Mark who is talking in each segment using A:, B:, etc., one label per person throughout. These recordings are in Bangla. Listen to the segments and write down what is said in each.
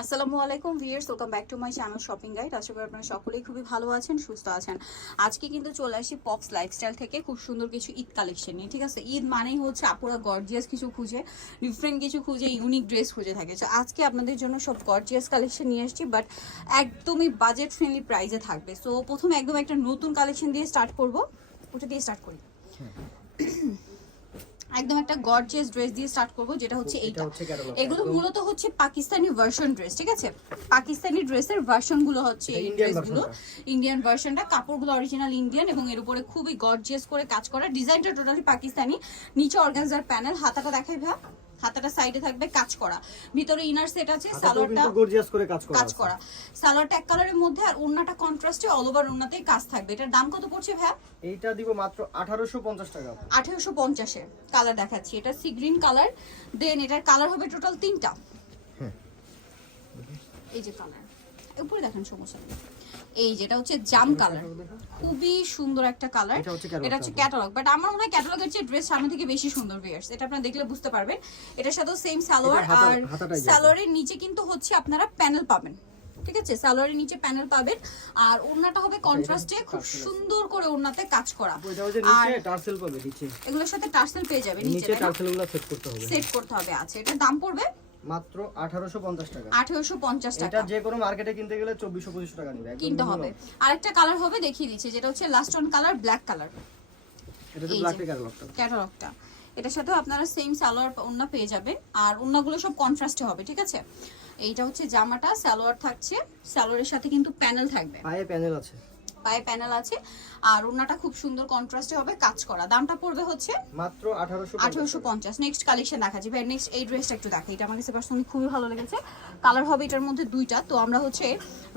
A: আসসালামু আলাইকুম viewers welcome back to my channel shopping guide আশা করি আপনারা সকলেই খুবই ভালো আছেন সুস্থ আছেন। আজকে কিন্তু চলে আসি পপস লাইফস্টাইল থেকে খুব সুন্দর কিছু ঈদ কালেকশন নিয়ে ঠিক আছে? ঈদ মানেই হচ্ছে আপুরা গর্জিয়াস কিছু খুঁজে ডিফারেন্ট কিছু খুঁজে ইউনিক ড্রেস খুঁজে থাকে। তো আজকে আপনাদের জন্য সব গর্জিয়াস কালেকশন নিয়ে আসছি বাট একদমই বাজেট ফ্রেন্ডলি প্রাইসে থাকবে। সো প্রথমে একদম একটা নতুন কালেকশন দিয়ে স্টার্ট করব। ওটা দিয়ে স্টার্ট করি। একদম একটা গর্জিয়াস ড্রেস দিয়ে স্টার্ট করব যেটা হচ্ছে এইটা। এগুলো মূলত হচ্ছে পাকিস্তানি ভার্সন ড্রেস ঠিক আছে? পাকিস্তানি ড্রেসের ভার্সনগুলো হচ্ছে এই ড্রেসগুলো।
B: ড্রেসগুলো
A: ইন্ডিয়ান ভার্সনটা কাপড়গুলো অরিজিনাল ইন্ডিয়ান এবং এর উপরে খুবই গর্জিয়াস করে কাজ করা। ডিজাইনটা টোটালি পাকিস্তানি। নিচে অর্গানজার প্যানেল হাতাটা দেখাই ভাই। হাতাটা সাইডে থাকবে কাজ করা। ভিতরে ইনার সেট আছে সালোয়ারটা
B: গর্জিয়াস করে কাজ করা
A: কাজ করা। সালোয়ারটা এক কালারের মধ্যে আর ওন্নাটা কন্ট্রাস্টে অল ওভার ওন্নাতেই কাজ থাকবে। এটার দাম কত পড়ছে ভাই
B: এইটা দিব মাত্র 1850 টাকা।
A: 1850 এ কালার দেখাচ্ছি। এটা সি গ্রিন কালার দেন এটার কালার হবে টোটাল তিনটা। এই যে কালার উপরে দেখেন সমস্যা এই যেটা হচ্ছে জাম কালার খুবই সুন্দর একটা কালার
B: এটা হচ্ছে
A: এটা। ক্যাটালগ বাট আমার মনে হয় ক্যাটালগের চেয়ে ড্রেস সামনে থেকে বেশি সুন্দর ভিয়ার্স এটা আপনারা দেখলে বুঝতে পারবেন। এটার সাথেও সেম সালোয়ার আর সালোয়ারের নিচে কিন্তু হচ্ছে আপনারা প্যানেল পাবেন। ঠিক আছে? সালোয়ারের নিচে প্যানেল পাবেন। আর ওড়নাটা হবে কন্ট্রাস্টে খুব সুন্দর করে ওড়নাতে কাজ করা।
B: এটা
A: আর
B: টার্সেল পাবে নিচে।
A: এগুলোর সাথে টার্সেল পেয়ে যাবে নিচে
B: নিচে টার্সেলগুলো সেট করতে হবে।
A: সেট করতে হবে আচ্ছা। এটার দাম পড়বে?
B: মাত্র 1850 টাকা।
A: আঠেরোশো পঞ্চাশ
B: এটা যে কোনো মার্কেটে কিনতে গেলে 2400 25 টাকা নিবে
A: কিনতে হবে। আরেকটা কালার হবে দেখিয়ে দিচ্ছি যেটা হচ্ছে last on colour black colour
B: এটা তো ব্ল্যাক ক্যাটালগটা
A: ক্যাটালগটা এটার সাথেও আপনারা সেম সালোয়ার ওন্না পেয়ে যাবেন আর ওন্নাগুলো সব কন্ট্রাস্টে হবে ঠিক আছে? এইটা হচ্ছে জামাটা সালোয়ার থাকছে। সালোয়ারের সাথে কিন্তু প্যানেল থাকবে।
B: পায়ে প্যানেল আছে।
A: পায়ে প্যানেল আছে। আর ওন্নাটা খুব সুন্দর কন্ট্রাস্টে হবে কাজ করা। দামটা পড়বে হচ্ছে
B: মাত্র 1850
A: আঠারোশো পঞ্চাশ। নেক্সট কালেকশন দেখাচ্ছি। ভাই নেক্সট এই ড্রেসটা একটু দেখাই। এটা আমার কাছে পার্সোনালি খুবই ভালো লেগেছে। কালার হবে এটার মধ্যে দুইটা। তো আমরা হচ্ছে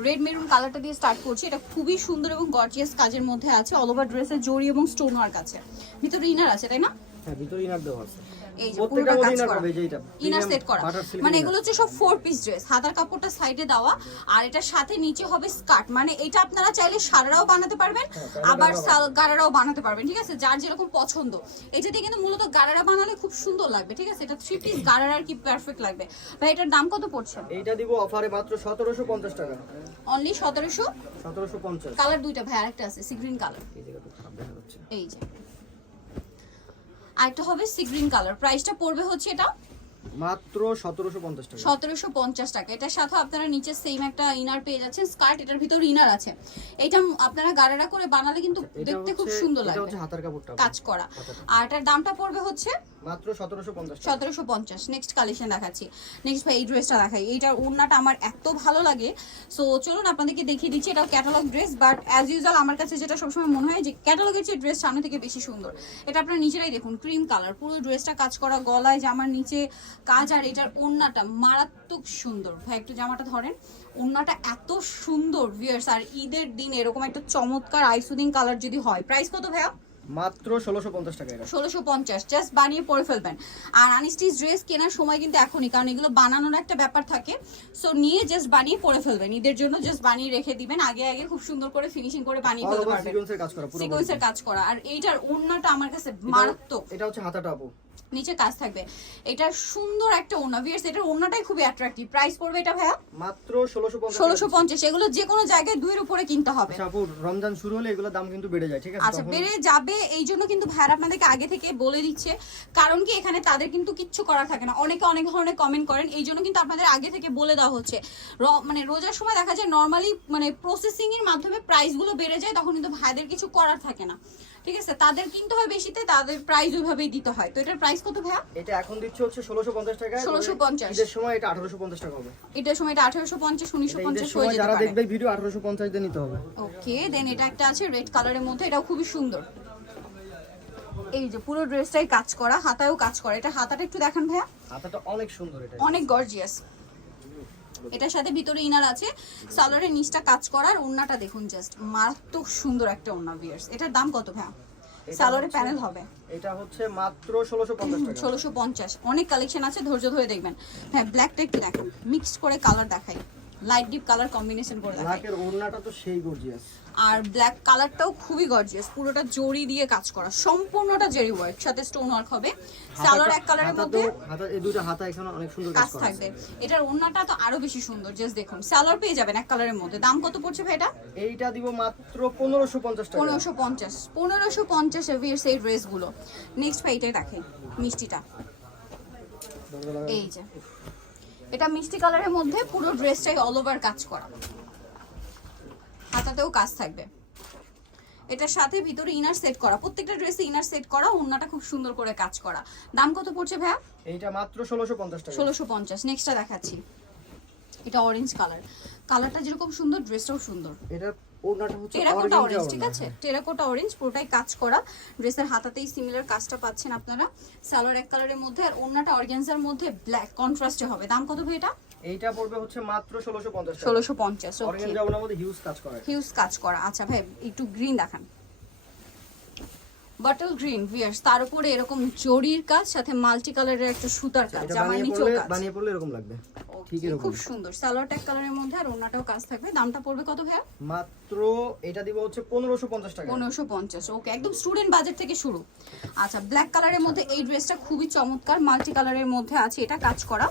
A: রেড মেরুন কালারটা দিয়ে স্টার্ট করছি। এটা খুবই সুন্দর এবং গর্জিয়াস কাজের মধ্যে আছে। অল ওভার ড্রেসের জড়ি এবং স্টোন ওয়ার্ক আছে ভিতরে ইনার আছে তাই না?
B: হ্যাঁ ভিতরে ইনার দেওয়া আছে।
A: এই যে পুরোটা কাজ করা। ইনার সেট করা। মানে এগুলো হচ্ছে সব ফোর পিস ড্রেস হাতার কাপড়টা সাইডে দেওয়া আর এটার সাথে নিচে হবে স্কার্ট মানে এটা আপনারা চাইলে সারারাও বানাতে পারবেন আবার
B: গারারাও
A: বানাতে পারবেন ঠিক আছে? যার যেরকম পছন্দ। এটা দিয়ে কিন্তু মূলত গারারা বানালে খুব সুন্দর লাগবে ঠিক আছে? এটা থ্রি পিস গারারার কি পারফেক্ট লাগবে? ভাই এটার দাম কত পড়ছে?
B: এইটা দিব অফারে মাত্র 1750 টাকা।
A: অনলি সতেরোশো?
B: 1750
A: কালার দুইটা ভাই আরেকটা আছে সি গ্রিন কালার
B: এই
A: যে। আরেকটা হবে সি গ্রিন কালার প্রাইসটা পড়বে হচ্ছে এটা?
B: মাত্র 1750 টাকা।
A: সতেরোশো পঞ্চাশ টাকা। এটার সাথে আপনারা নিচে সেম একটা ইনার পেয়ে যাচ্ছেন। স্কার্ট এটার ভিতর ইনার আছে। এটা আপনারা গাড়ারা করে বানালে কিন্তু দেখতে খুব
B: সুন্দর
A: সুন্দর
B: এটা
A: লাগবে।
B: হচ্ছে হাতার কাপড়টা।
A: কাজ করা। আর এটার দামটা পড়বে হচ্ছে
B: মাত্র 1750 টাকা।
A: সতেরোশো পঞ্চাশ। নেক্সট কালেকশন দেখাচ্ছি। নেক্সট ভাই, এই ড্রেসটা দেখাই। এইটার ওড়নাটা আমার এত ভালো লাগে। সো চলুন আপনাদেরকে দেখিয়ে দিচ্ছি। এটা ক্যাটালগ ড্রেস বাট অ্যাজ আমার কাছে যেটা সবসময় মনে হয় যে থেকে বেশি সুন্দর। এটা আপনারা নিজেরাই দেখুন ক্রিম কালার পুরো ড্রেসটা কাজ করা, গলায় জামার নিচে কাজ আর এটার ওড়নাটা মারাত্মক সুন্দর। ভাই, একটু জামাটা ধরেন। ওড়নাটা এত সুন্দর ভিয়ার্স আর ঈদের দিন এরকম একটা চমৎকার আইসুদিন কালার যদি হয় প্রাইস কত ভাইয়া?
B: মাত্র 1650 টাকা এটা
A: ষোলোশো পঞ্চাশ জাস্ট বানিয়ে পরে ফেলবেন। আর আনিস্টিচ ড্রেস কেনার সময় কিন্তু এখনই কারণ এগুলো বানানোর একটা ব্যাপার থাকে। সো নিয়ে জাস্ট বানিয়ে পরে ফেলবেন। ঈদের জন্য জাস্ট বানিয়ে রেখে দিবেন। আগে আগে খুব সুন্দর করে ফিনিশিং করে বানিয়ে ফেলতে পারবেন।
B: সিকোয়েন্সের কাজ করা পুরো
A: সিকোয়েন্সের কাজ করা। আর এইটার ওড়নাটা আমার কাছে মারাত্মক।
B: এটা হচ্ছে হাতাটা আপু।
A: নিচে কাজ থাকবে। এটা সুন্দর একটা ওনা ভিয়ার্স এটার ওনাটাই খুবই অ্যাট্রাকটিভ প্রাইস পড়বে এটা ভাইয়া?
B: মাত্র 1650
A: ষোলোশো পঞ্চাশ। এগুলো যে কোনো জায়গায় দুইয়ের উপরে কিনতে হবে।
B: আচ্ছা আপু রমজান শুরু হলে এগুলোর দাম কিন্তু বেড়ে যায় ঠিক আছে?
A: আচ্ছা বেড়ে যাবে এই জন্য কিন্তু ভাইয়ার আপনাদেরকে আগে থেকে বলে দিচ্ছে। কারণ কি এখানে তাদের কিন্তু কিচ্ছু করার থাকে না। অনেকে অনেক ধরনের কমেন্ট করেন এই জন্য কিন্তু আপনাদের আগে থেকে বলে দেওয়া হচ্ছে। মানে রোজার সময় দেখা যায় নর্মালি মানে প্রসেসিং এর মাধ্যমে প্রাইসগুলো বেড়ে যায় তখন কিন্তু ভাইদের কিছু করার থাকে না। ঠিক আছে? তাদের কিনতে হয় বেশিতে তাদের প্রাইস ওইভাবেই দিতে হয়। তো এটার প্রাইস কত ভাইয়া?
B: এটা এখন দিচ্ছে হচ্ছে 1650 টাকা।
A: 1650
B: ঈদের সময় এটা 1850 টাকা হবে।
A: এটার সময় এটা আঠারোশো পঞ্চাশ উনিশশো
B: এটা ঈদের
A: পঞ্চাশ হয়ে
B: সময়
A: যেতে
B: যারা দেখবে ভিডিও 1850 দিয়ে নিতে হবে।
A: ওকে দেন এটা একটা আছে রেড কালারের মধ্যে এটাও খুবই সুন্দর। এই যে পুরো ড্রেসটাই কাজ করা হাতায়ও কাজ করা। এটা হাতাটা একটু দেখান ভাইয়া।
B: হাতাটা অনেক সুন্দর এটা।
A: অনেক গর্জিয়াস এটার সাথে ভিতরে ইনার আছে। সালোয়ারের নিচটা কাজ করার ওড়নাটা দেখুন জাস্ট মারাত্মক সুন্দর একটা ওন্না ভিয়ার্স এটার দাম কত
B: এটা
A: সালোয়ারের প্যানেল হবে।
B: এটা হচ্ছে মাত্র 1650 টাকা।
A: ষোলোশো পঞ্চাশ। অনেক কালেকশন আছে ধৈর্য ধরে দেখবেন। হ্যাঁ ব্ল্যাকটা একটু দেখেন। মিক্সড করে কালার দেখাই। লাইট ডিপ কালার কম্বিনেশন করে দেখাই
B: ব্ল্যাকের ওড়নাটা তো সেই গর্জিয়াস
A: আর ব্ল্যাক কালারটাও খুবই গর্জিয়াস পুরোটা জড়ি দিয়ে কাজ করা সম্পূর্ণটা জেরি ওয়ার্ক সাথে স্টোন ওয়ার্ক হবে। সালোয়ার এক কালারের মধ্যে
B: হাতা এই দুটো হাতা এখানে অনেক সুন্দর কাজ
A: থাকবে। এটার ওড়নাটা তো আরও বেশি সুন্দর জাস্ট দেখুন। সালোয়ার পেয়ে যাবেন এক কালারের মধ্যে। দাম কত পড়ছে ভাই এটা?
B: এইটা দিব মাত্র পনেরোশো পঞ্চাশ টাকা।
A: পনেরোশো পঞ্চাশ। পনেরোশো পঞ্চাশ এভিয়ার্স এই ড্রেসগুলো নেক্সট ভাই এটাই দেখে মিষ্টিটা। এই যে। এটা মিষ্টি কালারের মধ্যে পুরো ড্রেসটাই অল ওভার কাজ করা। হাতাতেও কাজ থাকবে। এটার সাথে ভিতরে ইনার সেট করা। প্রত্যেকটা ড্রেসে ইনার সেট করা ওন্নাটা খুব সুন্দর করে কাজ করা। দাম কত পড়ছে ভাইয়া?
B: এইটা মাত্র ষোলোশো পঞ্চাশ টাকা।
A: ষোলোশো পঞ্চাশ। নেক্সটটা দেখাচ্ছি। এটা অরেঞ্জ কালার কালারটা যেরকম সুন্দর ড্রেসটাও সুন্দর।
B: এটা ওড়নাটা হচ্ছে
A: টেরাকোটা অরেঞ্জ ঠিক আছে? টেরাকোটা অরেঞ্জ পুরোটাই কাজ করা। ড্রেসের হাতাতেই সিমিলার কাজটা পাচ্ছেন আপনারা। সালোয়ার এক কালারের মধ্যে আর ওড়নাটা অর্গানজার মধ্যে ব্ল্যাক কন্ট্রাস্টে হবে। দাম কত ভাই এটা?
B: এইটা পড়বে হচ্ছে মাত্র অর্গানজা ওড়নার মধ্যে হিউজ কাজ করা।
A: হিউজ কাজ করা। আচ্ছা ভাই একটু গ্রিন দেখান। বাটল গ্রিন ভিয়ার্স তার উপরে এরকম জরির কাজ সাথে মাল্টি কালারের একটা সুতার কাজ জামার
B: বানিয়ে
A: নিচেও
B: পড়লে
A: কাজ।
B: বানিয়ে পড়লে এরকম লাগবে।
A: খুব সুন্দর। সালোয়ার ট্যাগ কালারের মধ্যে আর ওড়নাটাও কাজ থাকবে। দামটা পড়বে কত ভাইয়া?
B: মাত্র এটা দিব হচ্ছে পনেরোশো পঞ্চাশ টাকা।
A: পনেরোশো পঞ্চাশ। ওকে একদম স্টুডেন্ট বাজেট থেকে শুরু। আচ্ছা ব্ল্যাক কালারের মধ্যে এই ড্রেসটা খুবই চমৎকার। মাল্টি কালারের মধ্যে আছে এটা কাজ করা।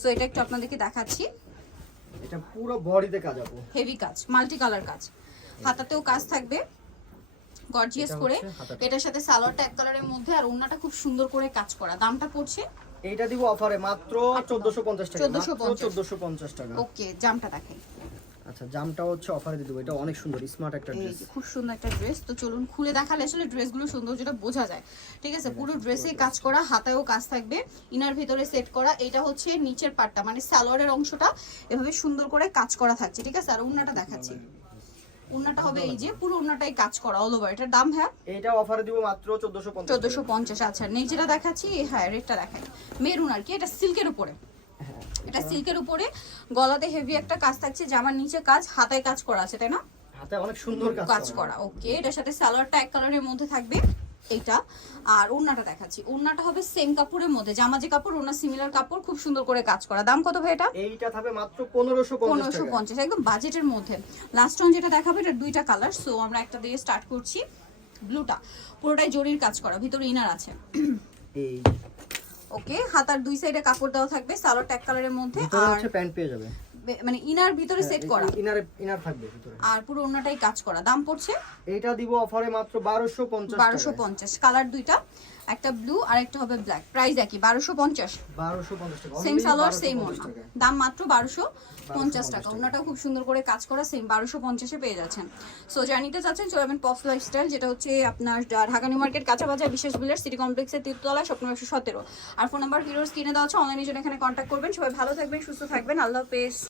A: সো এটা একটু আপনাদেরকে দেখাচ্ছি।
B: এটা পুরো বডিতে কাজ আপু
A: হেভি কাজ মাল্টি কালার কাজ। হাতাতেও কাজ থাকবে। গর্জিয়াস করে। এটার সাথে সালোয়ারটা এক কালারের মধ্যে আর ওড়নাটা খুব সুন্দর করে কাজ করা। দামটা পড়ছে
B: এইটা দিব অফারে মাত্র চোদ্দশো পঞ্চাশ টাকা।
A: 1450
B: চোদ্দশো পঞ্চাশ। টাকা।
A: ওকে জামটা দেখেন
B: আচ্ছা জামটা হচ্ছে অফারে দিয়ে দেবো। এটা অনেক সুন্দর স্মার্ট একটা ড্রেস
A: খুব সুন্দর একটা ড্রেস তো চলুন খুলে দেখালে আসলে ড্রেসগুলো সুন্দর যেটা বোঝা যায়। ঠিক আছে পুরো ড্রেসে কাজ করা হাতায়ও কাজ থাকবে। ইনার ভিতরে সেট করা এটা হচ্ছে নিচের পাটটা মানে সালোয়ারের অংশটা এভাবে সুন্দর করে কাজ করা থাকছে। ঠিক আছে আর উন্নাটা দেখাচ্ছি। উন্নাটা হবে এই যে পুরো উন্নাটাই কাজ করা অল ওভার এটার দাম হ্যাঁ
B: এটা অফারে দিব মাত্র চোদ্দশো পঞ্চাশ
A: চোদ্দশো পঞ্চাশ আচ্ছা। নেই দেখাচ্ছি হ্যাঁ রেটটা দেখাই। মেরুন আর কি এটা সিল্কের উপরে। এটা সিল্কের উপরে। গলাতে হেভি একটা কাজ থাকছে জামার নিচে কাজ হাতায় কাজ করা আছে তাই না?
B: হাতে অনেক সুন্দর কাজ
A: করা। ওকে এটার সাথে সালোয়ারটা এক কালারের মধ্যে থাকবে। এইটা আর ওড়নাটা দেখাচ্ছি। ওড়নাটা হবে সেম কাপড়ের মধ্যে। জামা যে কাপড় ওড়না সিমিলার কাপড় খুব সুন্দর করে কাজ করা। দাম কত ভাই এটা?
B: এইটা থাকবে মাত্র পনেরোশো পঞ্চাশ
A: পনেরোশো
B: টাকা
A: পঞ্চাশ একদম বাজেটের মধ্যে। লাস্ট অন যেটা দেখাবে এটা দুইটা কালার সো আমরা একটা দিয়ে স্টার্ট করছি ব্লুটা পুরোটাই জরির কাজ করা ভিতরে ইনার আছে।
B: এই।
A: ওকে হাতার দুই সাইডে কাপড় দেওয়া থাকবে সালোয়ারটা এক কালারের মধ্যে আর
B: প্যান্ট পেয়ে যাবে।
A: মানে ইনার ভিতরে সেট করা।
B: ইনার ইনার থাকবে ভিতরে।
A: আর পুরো ওড়নাটাই কাজ করা। দাম পড়ছে?
B: এইটা দিব অফারে মাত্র বারোশো পঞ্চাশ
A: বারোশো পঞ্চাশ। কালার দুইটা একটা ব্লু আর একটা হবে ব্ল্যাক প্রাইস একই বারোশো পঞ্চাশ।
B: বারোশো পঞ্চাশ টাকা।
A: সেম সালোয়ার সেম
B: টাকা।
A: দাম মাত্র বারোশো পঞ্চাশ টাকা।
B: টাকা।
A: ওনাটাও খুব সুন্দর করে কাজ করা সেম বারোশো পঞ্চাশে পেয়ে যাচ্ছেন। সো জার্নিতে যাচ্ছেন চলবেন পপস লাইফস্টাইল যেটা হচ্ছে আপনার ঢাকা নিউ মার্কেট কাঁচা বাজার বিশেষ বিলের সিটি কমপ্লেক্সের তীর্থতলায় স্বপ্ন একশো সতেরো। আর ফোন নাম্বার হিরোর স্ক্রিনে দেওয়া আছে অনলাইনের জন্য এখানে কন্ট্যাক্ট করবেন। সবাই ভালো থাকবেন সুস্থ থাকবেন। আল্লাহ হাফেজ।